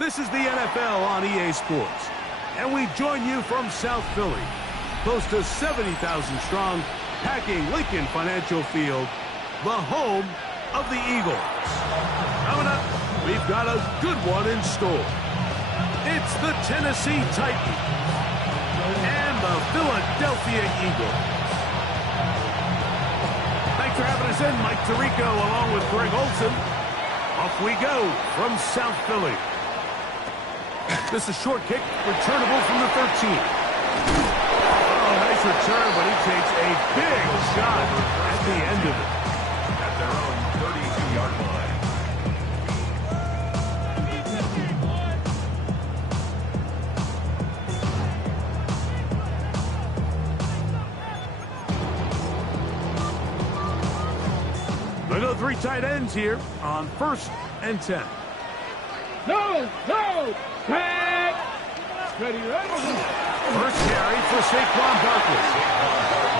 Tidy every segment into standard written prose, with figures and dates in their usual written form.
This is the NFL on EA Sports, and we join you from South Philly, close to 70,000 strong, packing Lincoln Financial Field, the home of the Eagles. Coming up, we've got a good one in store. It's the Tennessee Titans and the Philadelphia Eagles. Thanks for having us in, Mike Tirico, along with Greg Olson. Off we go from South Philly. This is a short kick, returnable from the 13. Oh, nice return, but he takes a big shot at the end of it. At their own 32-yard line. They go three tight ends here on 1st and 10. No! Back! Ready. First carry for Saquon Barkley.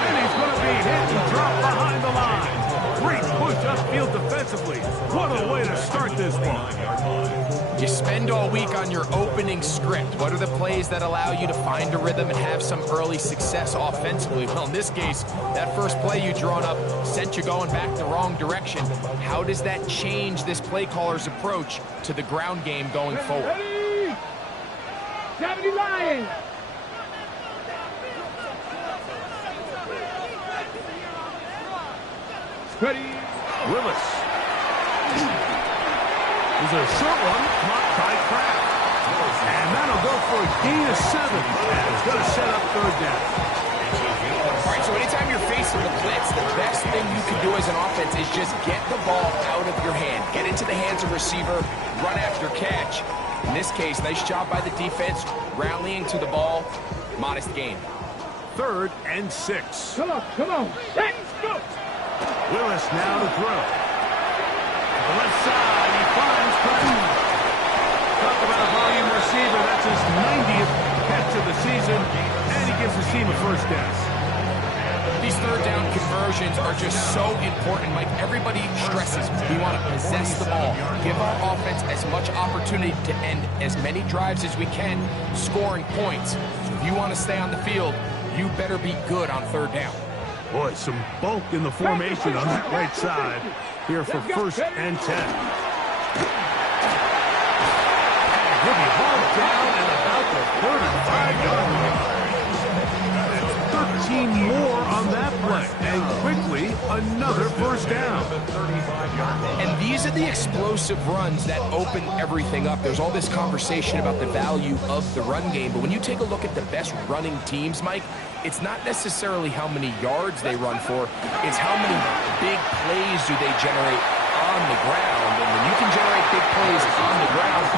And he's going to be hit and dropped behind the line. Great push upfield defensively. What a way to start this one. You spend all week on your opening script. What are the plays that allow you to find a rhythm and have some early success offensively? Well, in this case, that first play you drawn up sent you going back the wrong direction. How does that change this play caller's approach to the ground game going forward? Ready! 70 Lions! Ready! Willis. There's a short one, blocked by Kraft. And that'll go for a gain of 7. And it's going to set up 3rd down. All right, so anytime you're facing the blitz, the best thing you can do as an offense is just get the ball out of your hand. Get into the hands of receiver, run after catch. In this case, nice job by the defense, rallying to the ball. Modest gain. 3rd and 6. Come on. Let's go! Willis now to throw. To the left side, he finds Kraft. Talk about a volume receiver. That's his 90th catch of the season, and he gives his team a 1st down. These 3rd down conversions are just so important, Mike. Everybody stresses we want to possess the ball, give our offense as much opportunity to end as many drives as we can, scoring points. So if you want to stay on the field, you better be good on 3rd down. Boy, some bulk in the formation on that right side here for 1st and 10. And he'll be hauled down at about the 35-yard line. 13 more on that play, and quickly another 1st down. And these are the explosive runs that open everything up. There's all this conversation about the value of the run game, but when you take a look at the best running teams, Mike, it's not necessarily how many yards they run for, it's how many big plays do they generate on the ground. And when you can generate big plays on the ground,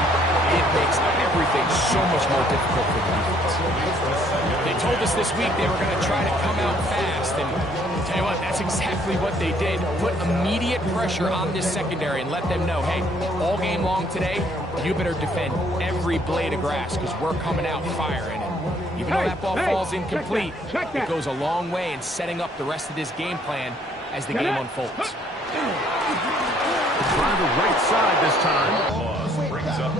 it makes everything so much more difficult for the defense. They told us this week they were going to try to come out fast, and I'll tell you what, that's exactly what they did. Put immediate pressure on this secondary and let them know, hey, all game long today, you better defend every blade of grass because we're coming out firing. And even though that ball falls incomplete, it goes a long way in setting up the rest of this game plan as the game unfolds. Trying the right side this time.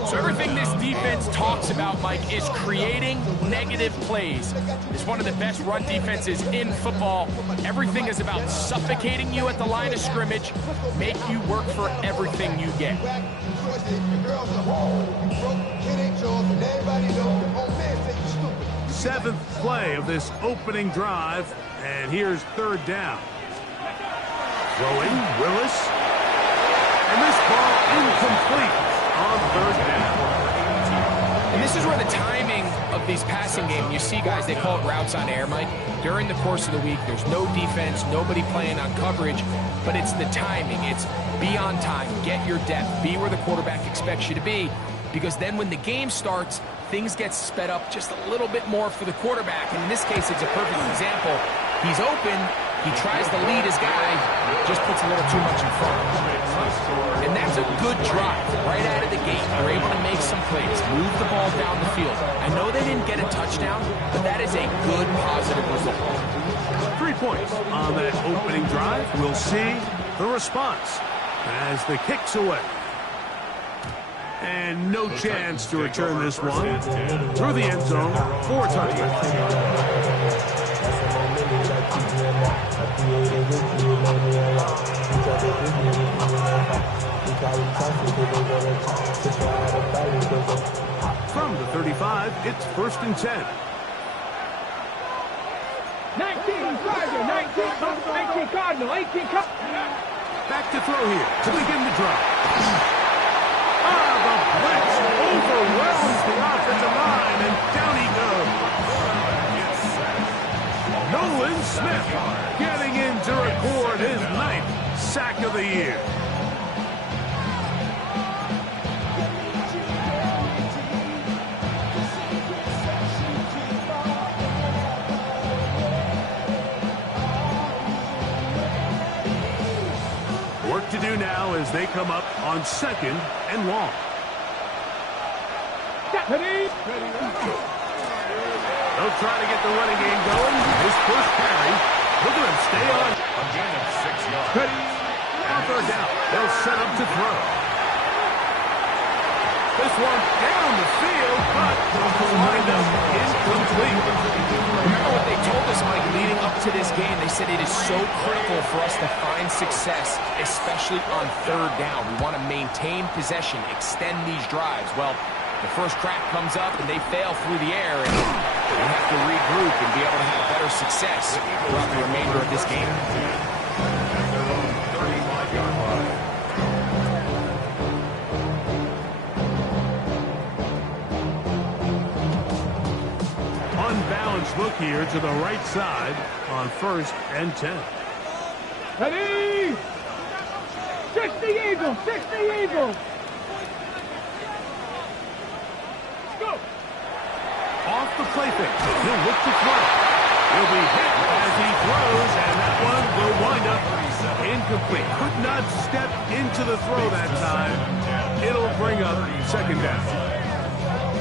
So everything this defense talks about, Mike, is creating negative plays. It's one of the best run defenses in football. Everything is about suffocating you at the line of scrimmage, make you work for everything you get. 7th play of this opening drive, and here's 3rd down. Throwing, Willis. And this ball incomplete on 3rd down. And this is where the timing of these passing games, you see guys, they call it routes on air, Mike. During the course of the week, there's no defense, nobody playing on coverage, but it's the timing. It's be on time, get your depth, be where the quarterback expects you to be, because then when the game starts, things get sped up just a little bit more for the quarterback. And in this case, it's a perfect example. He's open, he tries to lead his guy, just puts a little too much in front of him. And that's a good drive right out of the gate. They're able to make some plays, move the ball down the field. I know they didn't get a touchdown, but that is a good, positive result. 3 points on that opening drive. We'll see the response as the kick's away. And no chance to return this one. Through the end zone, 4 touchdowns. From the 35, it's 1st and 10. 19 Charger, 19 Cardinal, 18 Cardinal. Back to throw here to begin the drive. The blitz overwhelms the offensive line, and down he goes. Nolan Smith getting in to record his 9th sack of the year. Work to do now as they come up on 2nd and long. They'll try to get the running game going. His first carry. Look at him stay on. A gain of 6 yards. On 3rd down. They'll set up to throw. This one down the field, but lined up incomplete. Remember what they told us, Mike, leading up to this game. They said it is so critical for us to find success, especially on 3rd down. We want to maintain possession, extend these drives. Well, the first crack comes up and they fail through the air, and we have to regroup and be able to have better success throughout the remainder of this game. Unbalanced look here to the right side on 1st and 10. Ready? 60 Eagles, 60 Eagles. Go. Off the play fake. He'll look to throw. He'll be hit as he throws, and that one will wind up incomplete. Could not step into the throw that time. It'll bring up 2nd down.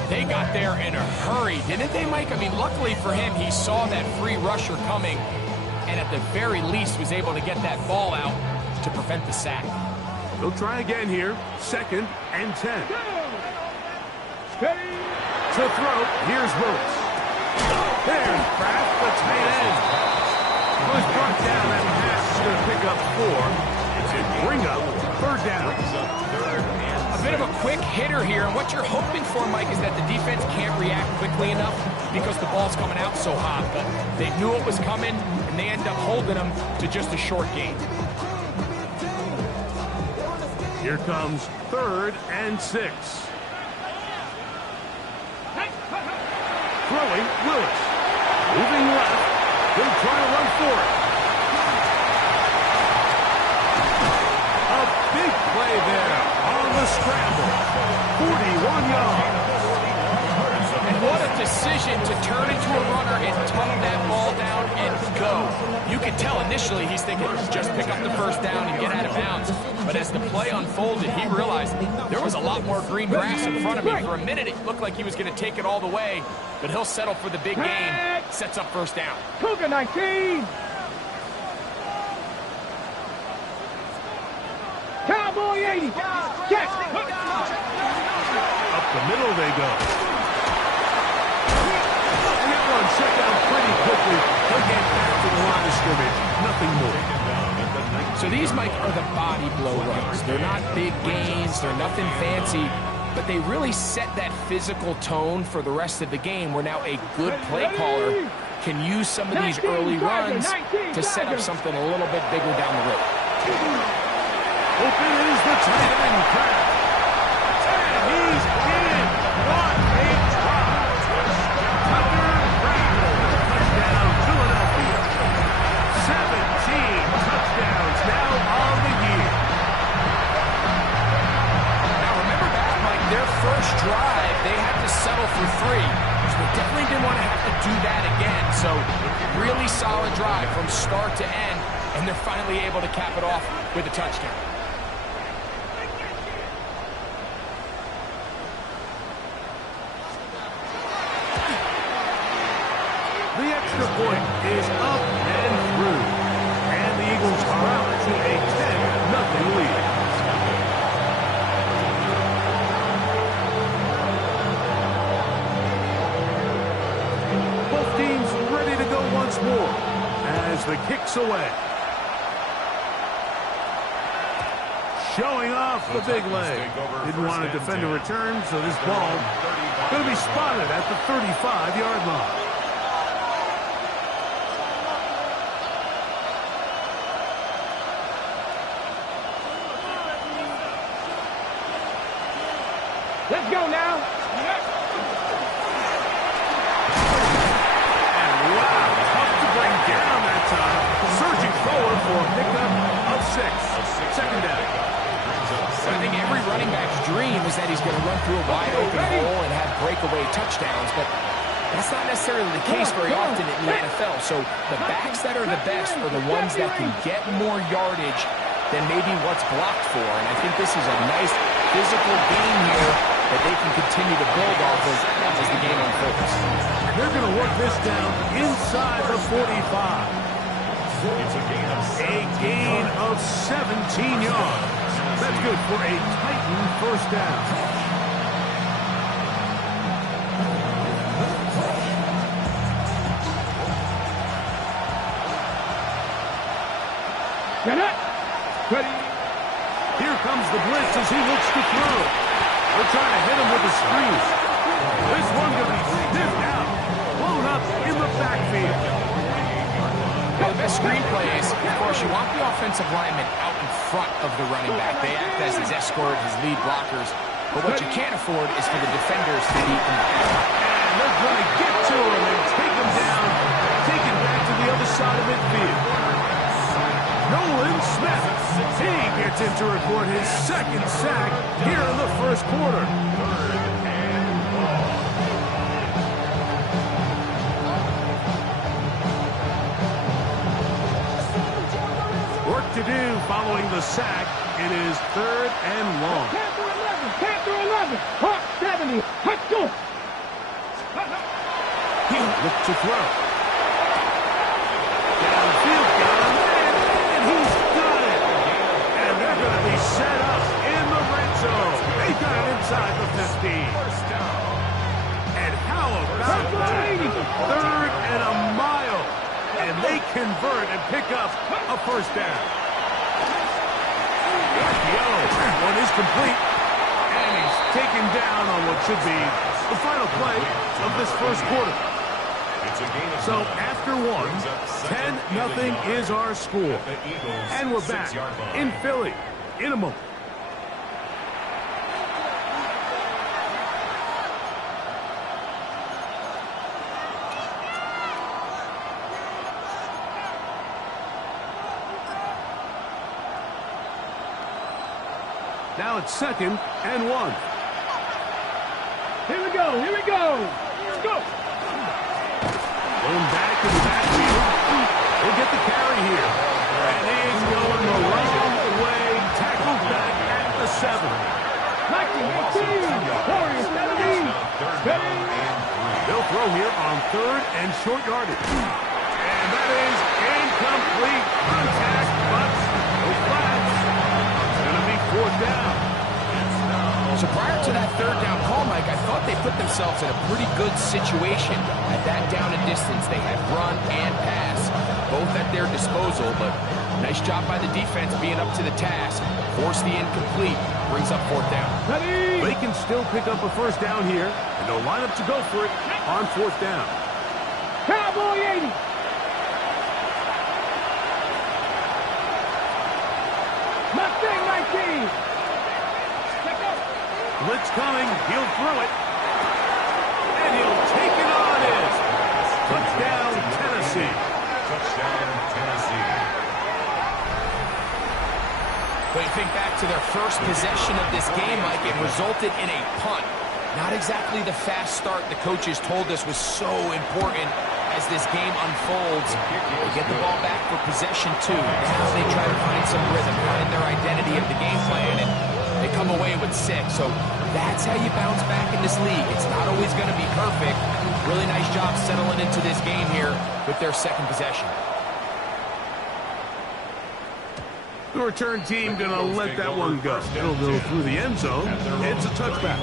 They got there in a hurry, didn't they, Mike? I mean, luckily for him, he saw that free rusher coming and at the very least was able to get that ball out to prevent the sack. They'll try again here. 2nd and 10. Steady. To throw, here's Willis. There's Kraft, the tight end. Was brought down and pass is going to pick up 4. It's a bring up 3rd down. A bit of a quick hitter here, and what you're hoping for, Mike, is that the defense can't react quickly enough because the ball's coming out so hot. But they knew it was coming, and they end up holding them to just a short gain. Here comes 3rd and 6. Throwing, Willis. Moving left. He'll try to run for it. A big play there on the scramble. 41 yards. And what a decision to turn into a runner and tuck that ball down and go. You could tell initially he's thinking, just pick up the 1st down and get out of bounds. But as the play unfolded, he realized there was a lot more green grass in front of me. For a minute, it looked like he was going to take it all the way, but he'll settle for the big gain. Sets up 1st down. Cougar 19. Cowboy 80. Catch. Up the middle they go. And that one checked out pretty quickly. He'll get back to the line of scrimmage. Nothing more. So these, Mike, are the body blow runs. They're not big gains. They're nothing fancy. But they really set that physical tone for the rest of the game where now a good play caller can use some of these early runs to set up something a little bit bigger down the road. Open is the tight end, Kraft. And he's in. What a drive. Tucker Kraft. Touchdown, Philadelphia. 17 touchdowns now on the year. Now remember back, Mike, their first drive, they had to settle for 3. So they definitely didn't want to have to do that again. So really solid drive from start to end, and they're finally able to cap it off with a touchdown. The extra point is up and through. And the Eagles are out to a 10-0 lead. score as the kick's away. Showing off the big leg. Didn't want to defend a return, so this ball going to be spotted at the 35-yard line. Let's go now. And wow, tough to bring down that time. Surging forward for a pickup of 6. Second down. I think every running back's dream is that he's going to run through a wide open hole and have breakaway touchdowns, but that's not necessarily the case very often in the NFL. So the backs that are the best are the ones that can get more yardage than maybe what's blocked for. And I think this is a nice physical game here that they can continue to build off of as the game unfolds. They're going to work this down inside the 45. It's a gain of 17 yards. That's good for a Titan first down. Get it. Ready. Here comes the blitz as he looks to throw. They're trying to hit him with a screen. This one going to be sniffed out. Blown up in the backfield. Well, the best screenplay is, of course, you want the offensive lineman out in front of the running back. They act as his escort, his lead blockers. But what you can't afford is for the defenders to be in the back. And they're going to get to him and take him down, take him back to the other side of midfield. Nolan Smith, he gets in to record his second sack here in the first quarter. To do following the sack. It is 3rd and long. Panther 11, Hawk 70, let's go. He'll look to throw. Downfield, got a man, and he's got it. And they're going to be set up in the red zone. They got it inside the 15. And how about that? 3rd and a mile. And they convert and pick up a first down. One is complete, and he's taken down on what should be the final play of this first quarter. So after one, 10-0 is our score. And we're back in Philly in a moment. Now it's 2nd and 1. Here we go, here we go. Let's go. Going back in the backfield. He'll get the carry here. And he's going the wrong way. Tackled back at the 7. 19, 18, Warriors 17. They'll throw here on 3rd and short yardage. And that is incomplete. Contact, but no flags. It's going to be 4th down. So prior to that 3rd down call, Mike, I thought they put themselves in a pretty good situation. At that down and distance, they had run and pass, both at their disposal, but nice job by the defense being up to the task. Force the incomplete, brings up 4th down. They can still pick up a first down here, and they'll line up to go for it on 4th down. Cowboy 80. Mustang 19. Blitz coming, he'll throw it, and he'll take it on in. Touchdown, Tennessee. Touchdown, Tennessee. But you think back to their first possession of this game, Mike, it resulted in a punt. Not exactly the fast start the coaches told us was so important as this game unfolds. They get the ball back for possession 2. Now they try to find some rhythm, find their identity of the game plan, and they come away with 6. So that's how you bounce back in this league. It's not always going to be perfect. Really nice job settling into this game here with their second possession. The return team going to let that one go. It'll go through the end zone. It's a touchback.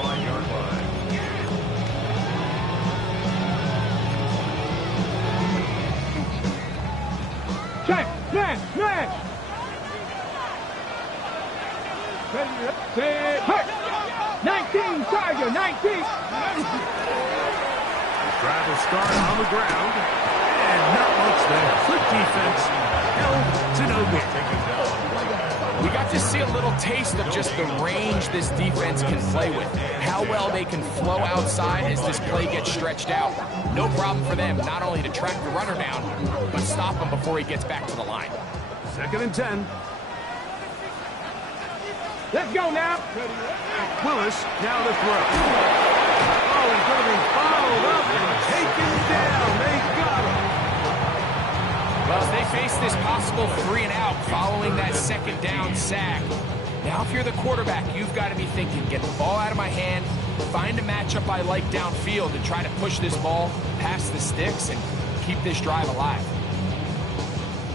Set. Hut. 19, Tiger, 19. Drive will start on the ground. And not much there. Good defense. Held to no good. We got to see a little taste of just the range this defense can play with. How well they can flow outside as this play gets stretched out. No problem for them not only to track the runner down, but stop him before he gets back to the line. 2nd and 10. Let's go now. Willis now to throw. Oh, he's going to be followed up and taken down. They got him. Well, as they face this possible 3-and-out following that 2nd down sack, now if you're the quarterback, you've got to be thinking, get the ball out of my hand, find a matchup I like downfield, and try to push this ball past the sticks and keep this drive alive.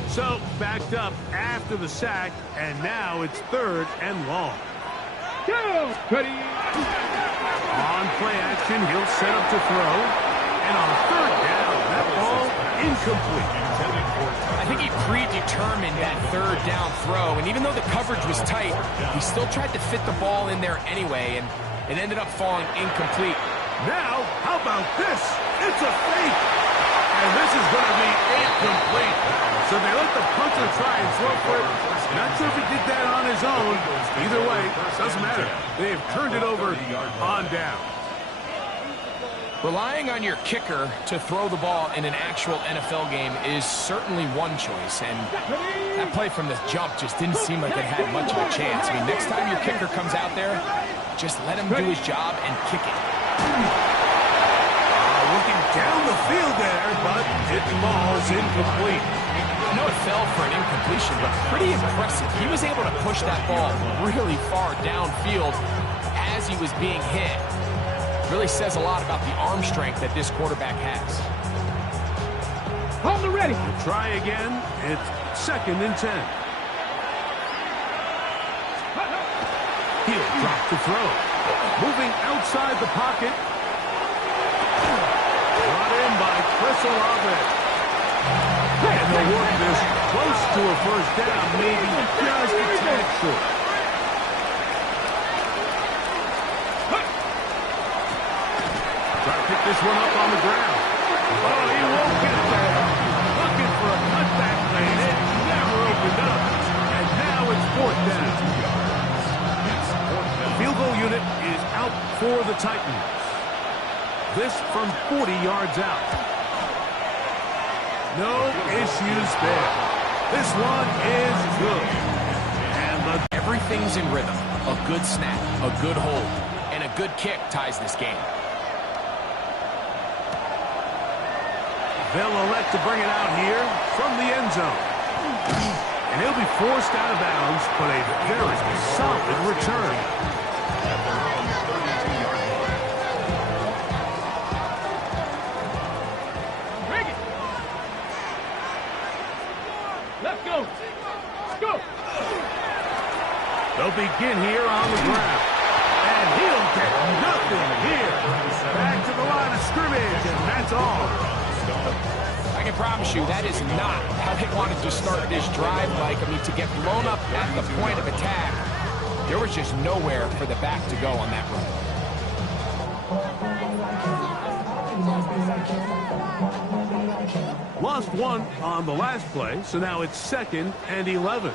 So, backed up after the sack, and now it's 3rd and long. Go. Ready. On play action, he'll set up to throw. And on 3rd down, that ball incomplete. I think he predetermined that 3rd down throw, and even though the coverage was tight, he still tried to fit the ball in there anyway, and it ended up falling incomplete. Now, how about this? It's a fake. And this is going to be incomplete. So they let the punter try and throw for it. Not sure if he did that on his own. Either way, doesn't matter. They've turned it over on down. Relying on your kicker to throw the ball in an actual NFL game is certainly one choice, and that play from the jump just didn't seem like it had much of a chance. I mean, next time your kicker comes out there, just let him do his job and kick it. Looking down the field there, but it falls incomplete. I know it fell for an incompletion, but pretty impressive. He was able to push that ball really far downfield as he was being hit. Really says a lot about the arm strength that this quarterback has. On the ready. Try again. It's 2nd and 10. He'll drop the throw. Moving outside the pocket. Brought in by Chris Olave. And they'll work this close to a 1st down, maybe just a tad short. Pick this one up on the ground. Oh, he won't get there. Looking for a cutback lane. It never opened up. And now it's 4th down. The field goal unit is out for the Titans. This from 40 yards out. No issues there. This one is good. And everything's in rhythm. A good snap, a good hold, and a good kick ties this game. They'll elect to bring it out here from the end zone. And he'll be forced out of bounds, but a very solid return. Bring it. Let's go. Go. They'll begin here on the ground. And he'll get nothing here. Back to the line of scrimmage, and that's all. I can promise you that is not how they wanted to start this drive, Mike. I mean, to get blown up at the point of attack, there was just nowhere for the back to go on that run. Lost one on the last play, so now it's 2nd and 11.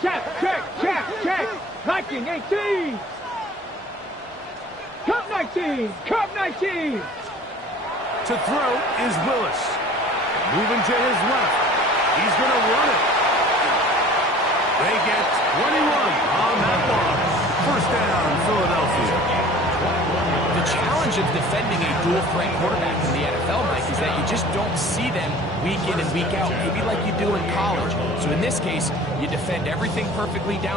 Check. 19, 18. Cup 19. To throw is Willis. Moving to his left. He's going to run it. They get 21 on that one. 1st down, Philadelphia. The challenge of defending a dual-threat quarterback in the NFL, Mike, is that you just don't see them week in and week out, maybe like you do in college. So in this case, you defend everything perfectly down